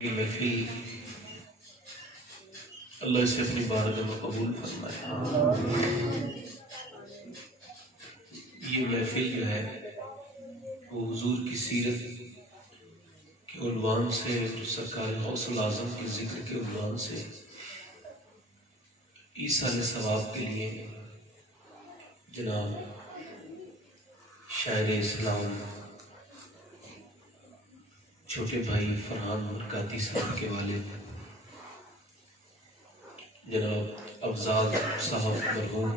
یہ محفل اللہ سے اپنی بارگاہ میں قبول فرمائے۔ یہ محفل جو ہے وہ حضور کی سیرت کے عنوان سے، جو سرکار غوث الاعظم کے ذکر کے عنوان سے ایصال ثواب کے لیے جناب شاعر اسلام چھوٹے بھائی فرحان مرکاتی صاحب کے والد جناب افضال صاحب مرحوم،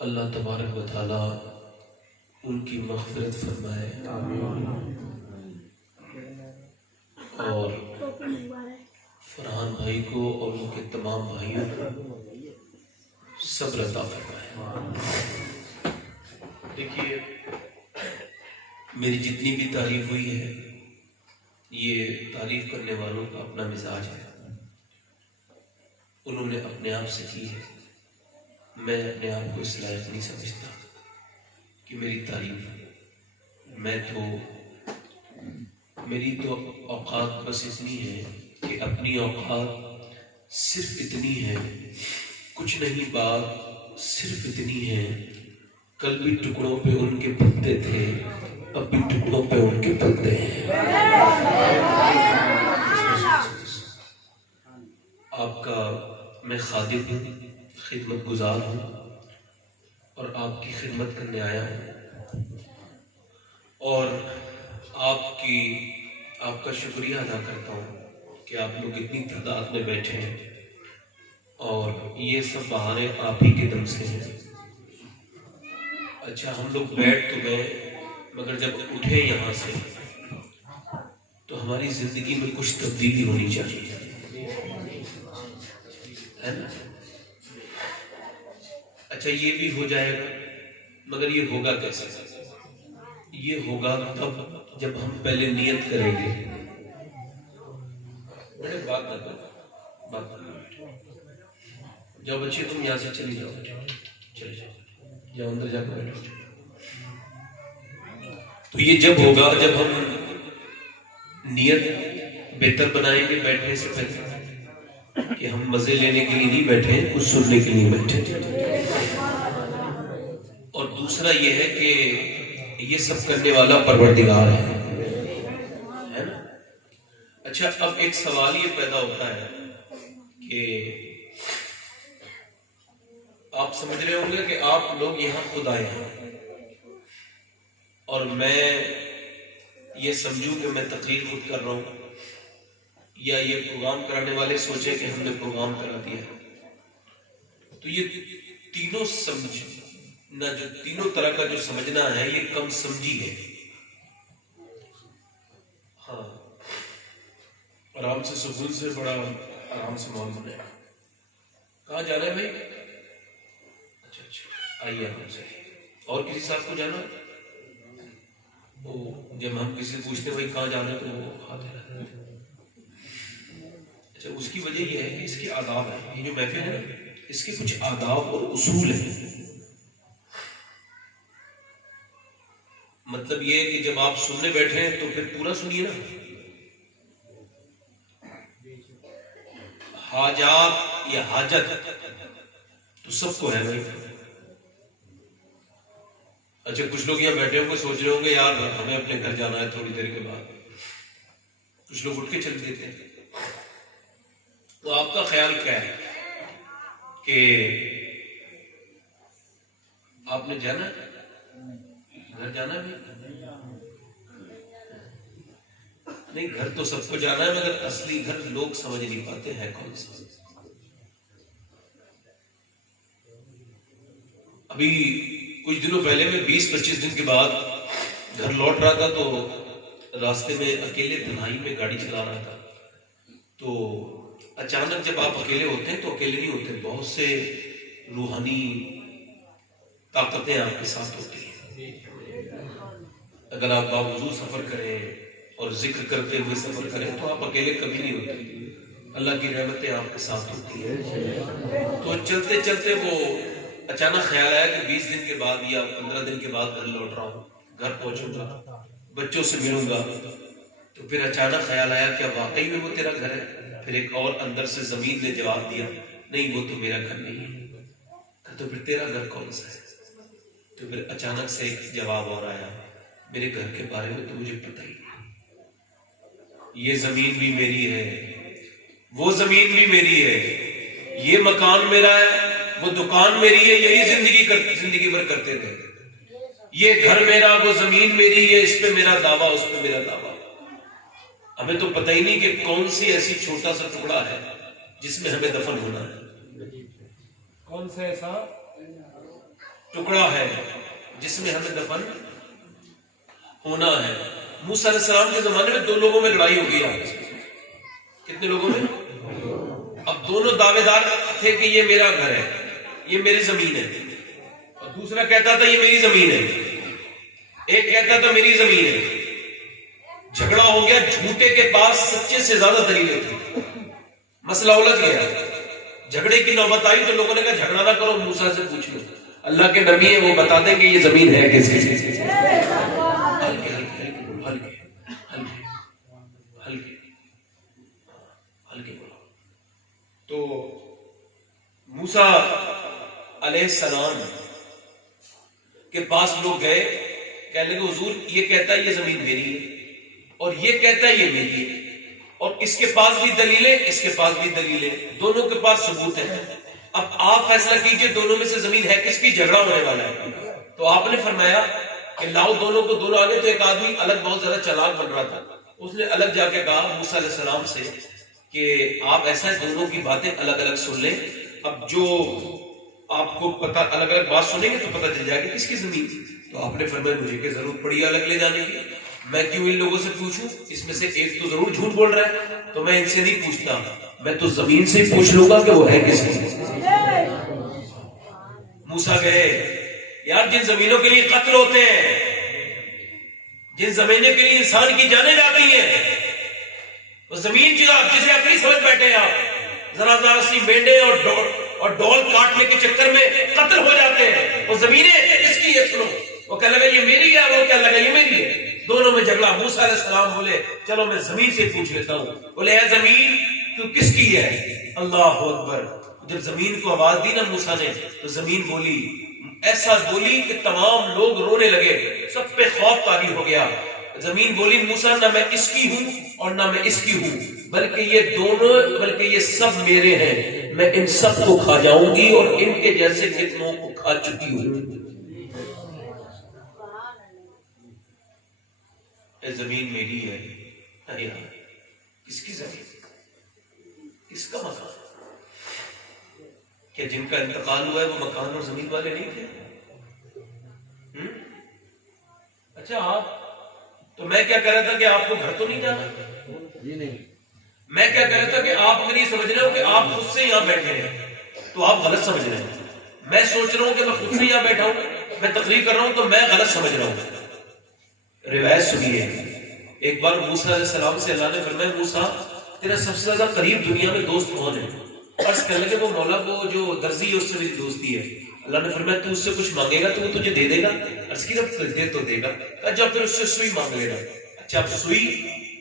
اللہ تبارک و تعالی ان کی مغفرت فرمائے اور فرحان بھائی کو اور ان کے تمام بھائیوں کو صبر عطا فرمائے۔ دیکھیے، میری جتنی بھی تعریف ہوئی ہے یہ تعریف کرنے والوں کا اپنا مزاج ہے، انہوں نے اپنے آپ سے کی ہے، میں اپنے آپ کو اس لائق نہیں سمجھتا کہ میری تعریف، میری تو اوقات بس اتنی ہے کہ اپنی اوقات صرف اتنی ہے، کچھ نہیں بات صرف اتنی ہے، کل بھی ٹکڑوں پہ ان کے پتے تھے، اب بھی ٹکڑوں پہ ان کے پتے ہیں۔ آپ کا میں خادم ہوں، خدمت گزار ہوں اور آپ کی خدمت کرنے آیا ہوں، اور آپ کا شکریہ ادا کرتا ہوں کہ آپ لوگ اتنی تعداد میں بیٹھے ہیں، اور یہ سب بہانے آپ ہی کے دم سے ہیں۔ اچھا، ہم لوگ بیٹھ تو گئے، مگر جب اٹھے یہاں سے تو ہماری زندگی میں کچھ تبدیلی ہونی چاہیے، ہے نا؟ اچھا، یہ بھی ہو جائے گا، مگر یہ ہوگا کیسے؟ یہ ہوگا تب جب ہم پہلے نیت کریں گے۔ بڑے بات نہ جاؤ بچے، تم یہاں سے چلی جاؤ، چلے جاؤ اندر جا کر بیٹھو۔ تو یہ جب ہوگا جب ہم نیت بہتر بنائیں گے بیٹھنے سے پہلے، کہ ہم مزے لینے کے لیے نہیں بیٹھے، کچھ سننے کے لیے بیٹھے۔ اور دوسرا یہ ہے کہ یہ سب کرنے والا پروردگار ہے نا؟ اچھا، اب ایک سوال یہ پیدا ہوتا ہے کہ آپ سمجھ رہے ہوں گے کہ آپ لوگ یہاں خود آئے ہیں اور میں یہ سمجھوں کہ میں تقریر خود کر رہا ہوں، یا یہ پروگرام کرانے والے سوچے کہ ہم نے پروگرام کرا دیا ہے، تو یہ تینوں سمجھنا، جو تینوں طرح کا جو سمجھنا ہے، یہ کم سمجھی ہے۔ ہاں، آرام سے، سکون سے، بڑا آرام سے ماحول بنائے۔ کہاں جانا ہے بھائی؟ اچھا، آئیے آرام سے۔ اور کسی صاحب کو جانا ہے؟ جب ہم کسی سے پوچھتے ہیں بھائی کہاں جانا ہے تو وہ ہاتھ ہلاتا ہے۔ اچھا، اس کی وجہ یہ ہے کہ اس کے آداب ہیں، یہ جو محفل ہے نا، اس کے کچھ آداب اور اصول ہیں۔ مطلب یہ ہے کہ جب آپ سننے بیٹھے ہیں تو پھر پورا سنیے نا۔ حاجات یا حاجت تو سب کو ہے بھائی۔ اچھا، کچھ لوگ یہاں بیٹھے ہوں گے، سوچ رہے ہوں گے یار ہمیں اپنے گھر جانا ہے تھوڑی دیر کے بعد، کچھ لوگ اٹھ کے چل دیتے ہیں۔ تو آپ کا خیال کیا ہے کہ آپ نے جانا ہے گھر؟ جانا ہے نہیں، گھر تو سب کو جانا ہے، مگر اصلی گھر لوگ سمجھ نہیں پاتے ہے کون سا۔ ابھی کچھ دنوں پہلے میں 20-25 دن کے بعد گھر لوٹ رہا تھا، تو راستے میں اکیلے تنہائی میں گاڑی چلا رہا تھا، تو اچانک جب آپ اکیلے ہوتے ہیں تو اکیلے نہیں ہوتے، بہت سے روحانی طاقتیں آپ کے ساتھ ہوتی ہیں۔ اگر آپ باوضو سفر کریں اور ذکر کرتے ہوئے سفر کریں تو آپ اکیلے کبھی نہیں ہوتے، اللہ کی رحمتیں آپ کے ساتھ ہوتی ہیں۔ تو چلتے چلتے وہ اچانک خیال آیا کہ 20 دن کے بعد یا 15 دن کے بعد گھر لوٹ رہا ہوں، گھر پہنچوں گا، بچوں سے ملوں گا، تو پھر اچانک خیال آیا کیا واقعی میں وہ تیرا گھر ہے؟ پھر ایک اور اندر سے زمین نے جواب دیا نہیں وہ تو میرا گھر نہیں ہے۔ تو پھر تیرا گھر کون سا ہے؟ تو پھر اچانک سے ایک جواب اور آیا میرے گھر کے بارے میں تو مجھے پتہ ہی نہیں، یہ زمین بھی میری ہے، وہ زمین بھی میری ہے، یہ مکان میرا ہے، وہ دکان میری ہے، یہی زندگی بھر کرتے رہے، یہ گھر میرا، وہ زمین میری ہے، اس پہ میرا دعویٰ، اس پہ میرا دعویٰ۔ ہمیں تو پتہ ہی نہیں کہ کون سی ایسی چھوٹا سا ٹکڑا ہے جس میں ہمیں دفن ہونا ہے، کون سا ایسا ٹکڑا ہے جس میں ہمیں دفن ہونا ہے۔ موسیٰ علیہ السلام کے زمانے میں 2 لوگوں میں لڑائی ہو گئی آپس میں۔ کتنے لوگوں میں؟ اب دونوں دعوے دار تھے کہ یہ میرا گھر ہے، یہ میری زمین ہے، اور دوسرا کہتا تھا یہ میری زمین ہے، ایک کہتا تھا میری زمین ہے۔ جھگڑا ہو گیا، جھوٹے کے پاس سچے سے زیادہ دلیلیں تھی، مسئلہ الجھ گیا، جھگڑے کی نوبت آئی تو لوگوں نے کہا جھگڑا نہ کرو، موسیٰ سے پوچھ لو، اللہ کے نبی ہے وہ بتا دیں کہ یہ زمین ہے کس کی۔ تو موسیٰ علیہ السلام کے پاس لوگ گئے، کہنے لگے حضور یہ کہتا ہے یہ زمین میری ہے اور یہ کہتا ہے یہ میری ہے، اور اس کے پاس بھی دلیلیں، اس کے پاس بھی دلیلیں، دونوں کے پاس ثبوت ہے، اب آپ فیصلہ کیجئے دونوں میں سے زمین ہے کس کی، جھگڑا ہونے والا ہے۔ تو آپ نے فرمایا کہ لاؤ دونوں کو دونوں آگے۔ تو ایک آدمی الگ بہت زیادہ چالاک بن رہا تھا، اس نے الگ جا کے کہا موسیٰ علیہ السلام سے کہ آپ ایسا ہے دونوں کی باتیں الگ الگ سن لیں، اب جو آپ کو پتہ الگ الگ بات سنیں گے تو پتہ چل جائے گا کس کی زمین۔ تو آپ نے فرمایا مجھے کہ ضرورت پڑی الگ لے جانے کی، میں کیوں ان لوگوں سے پوچھوں، اس میں سے ایک تو ضرور جھوٹ بول رہا ہے، تو میں ان سے نہیں پوچھتا، میں تو زمین سے ہی پوچھ لوں گا کہ وہ ہے کس کی۔ موسیٰ گئے، یار جن زمینوں کے لیے قتل ہوتے ہیں، جن زمینوں کے لیے انسان کی جانیں جاتی ہیں، وہ زمین جسے اپنی سمجھ بیٹھے ہیں آپ، ذرا ذرا سی مینڈے اور ڈول کاٹنے کے چکر میں قتل ہو جاتے ہیں، وہ زمینیں کس کی ہے سنو، وہ کہنے لگا یہ میری ہے، وہ کہنے لگا یہ میری ہے، دونوں میں جھگڑا۔ موسیٰ علیہ السلام بولے چلو میں زمین سے پوچھ لیتا ہوں، بولے اے زمین تو کس کی ہے؟ اللہ اکبر، جب زمین کو آواز دی نا موسیٰ نے تو زمین بولی، ایسا بولی کہ تمام لوگ رونے لگے، سب پہ خوف طاری ہو گیا۔ زمین بولی موسیٰ نہ میں اس کی ہوں اور نہ میں اس کی ہوں، بلکہ یہ دونوں، بلکہ یہ سب میرے ہیں، میں ان سب کو کھا جاؤں گی اور ان کے جیسے کتنوں کو کھا چکی ہوں۔ اے زمین میری ہے، کس کی زمین، کس کا مکان؟ کہ جن کا انتقال ہوا ہے وہ مکان اور زمین والے نہیں تھے؟ اچھا آپ تو میں کیا کہہ رہا تھا کہ آپ کو گھر تو نہیں جانا، میں کیا کہہ رہا تھا کہ آپ اگر یہ سمجھ رہے ہو کہ آپ خود سے یہاں بیٹھے ہیں تو آپ غلط سمجھ رہے ہیں۔ میں سوچ رہا ہوں کہ میں خود سے یہاں بیٹھا ہوں، میں تقریر کر رہا ہوں تو میں غلط سمجھ رہا ہوں۔ روایت سنیے، ایک بار موسیٰ علیہ السلام سے اللہ نے فرمایا موسیٰ تیرا سب سے زیادہ قریب دنیا میں دوست کون ہے؟ عرض کرنے لگے وہ مولا وہ جو درزی ہے اس سے میری دوستی ہے۔ اللہ نے فرمایا تو اس سے کچھ مانگے گا تو وہ تجھے دے دے گا؟ عرض کی جب دے تو دے گا، جب پھر اس سے سوئی مانگ لینا۔ اچھا اب سوئی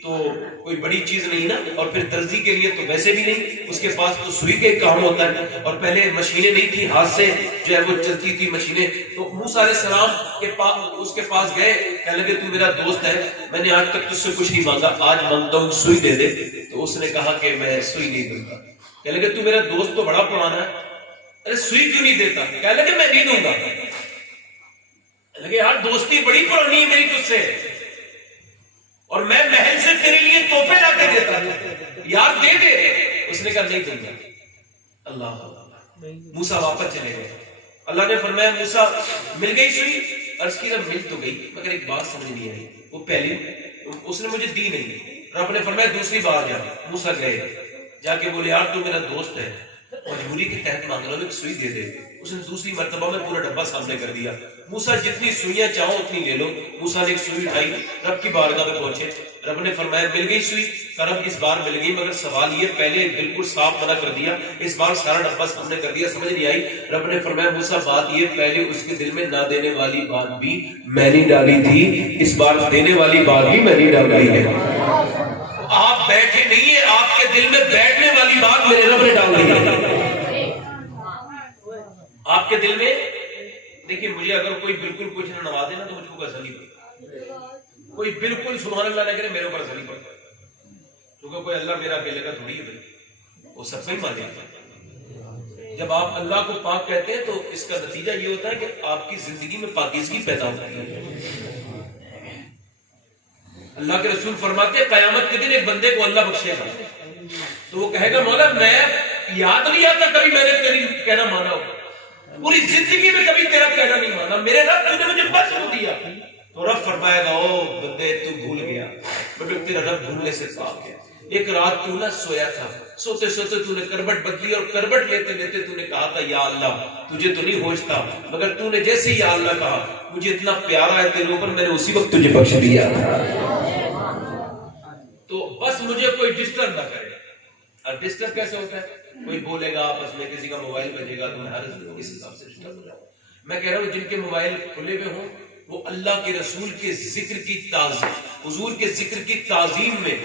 تو کوئی بڑی چیز نہیں نا، اور پھر درزی کے لیے تو ویسے بھی نہیں، اس کے پاس تو سوئی کے کام ہوتا ہے، اور پہلے مشینیں نہیں تھی، ہاتھ سے جو ہے وہ چلتی تھی مشینیں۔ تو موسیٰ علیہ السلام کے پاس اس کے پاس گئے، کہنے لگے تو میرا دوست ہے، میں نے آج تک تجھ سے کچھ نہیں مانگا، آج مانگتا ہوں سوئی دے دے۔ تو اس نے کہا کہ میں سوئی نہیں دوں گا۔ کہنے لگے تو میرا دوست تو بڑا پرانا ہے، ارے سوئی کیوں نہیں دیتا؟ کہنے لگے میں نہیں دوں گا۔ لگے یار دوستی بڑی پرانی ہے میری تجھ سے، اور میں محل سے تیرے لیے تحفے لا کے دیتا ہوں، یار دے دے۔ اس نے کہا نہیں دوں گا۔ اللہ، موسیٰ واپس چلے گئے۔ اللہ نے فرمایا موسیٰ مل گئی سوئی؟ عرض کی رب مل تو گئی مگر ایک بات سمجھ نہیں آئی، وہ پہلی اس نے مجھے دی نہیں۔ رب نے فرمایا دوسری بار جا۔ موسیٰ گئے، جا کے بولے یار تو میرا دوست ہے، مجبوری کے تحت مانگ رہا ہوں کہ سوئی دے دے۔ اس نے دوسری مرتبہ میں پورا ڈبہ سامنے کر دیا۔ موسیٰ جتنی سوئیاں چاہو اتنی لے لو۔ موسیٰ نے ایک سوئی اٹھائی، رب کی بارگاہ میں پہنچے، رب نے فرمایا مل گئی سوئی؟ رب اس بار مل گئی، مگر سوال یہ پہلے بالکل صاف منع کر دیا، اس بار سارا ڈبہ سامنے کر دیا، سمجھ نہیں آئی؟ رب نے فرمایا موسیٰ بات یہ پہلے اس کے دل میں نہ دینے والی بات بھی میں نے ڈالی تھی، اس بار دینے والی بات بھی میں نے ڈالی ہے۔ بیٹھے نہیں ہیں, آپ کے دل میں بیٹھنے والی بات میرے رب نے ڈال دی ہے. آپ کے دل میں دیکھیے, مجھے اگر کوئی بالکل کچھ نہ نوازے نا تو مجھ کو اثر نہیں پڑتا. کوئی بالکل سبحان اللہ نہ کرے میرے اوپر اثر نہیں پڑتا, کیونکہ کوئی اللہ میرا اکیلے کا تھوڑی ہے, وہ سب کو ہی مانے. جب آپ اللہ کو پاک کہتے ہیں تو اس کا نتیجہ یہ ہوتا ہے کہ آپ کی زندگی میں پاکیزگی پیدا ہوتی ہے. اللہ کے رسول فرماتے ہیں قیامت کے دن ایک بندے کو اللہ بخشے گا تو وہ کہے گا مولا میں یاد نہیں آتا کبھی میں نے تیری کہنا مانا ہو, پوری زندگی میں کبھی تیرا کہنا نہیں مانا, میرے رب نے مجھے بس کیوں دیا. تو رب فرمائے گا او بندے تو بھول گیا, مگر تیرا رب بھولنے سے پاک ہے. ایک رات تو نہ سویا تھا, سوتے سوتے تو نے کربٹ بدلی اور کربٹ لیتے لیتے تو نے کہا تھا یا اللہ تجھے تو نہیں ہوشتا, مگر تو نے جیسے یا اللہ کہا مجھے اتنا پیارا ہے تیرے اوپر, میں نے اسی وقت تجھے بخش دیا. تو بس مجھے کوئی ڈسٹرب نہ کرے. اور ڈسٹرب کیسے ہوتا ہے, کوئی بولے گا آپس میں, کسی کا موبائل بجے گا تو میں ہر اس حساب سے ڈسٹرب ہو جاؤں. میں کہہ رہا ہوں جن کے موبائل کھلے ہوئے ہوں وہ اللہ کے رسول کے ذکر کی تعظیم, حضور کے ذکر کی تعظیم میں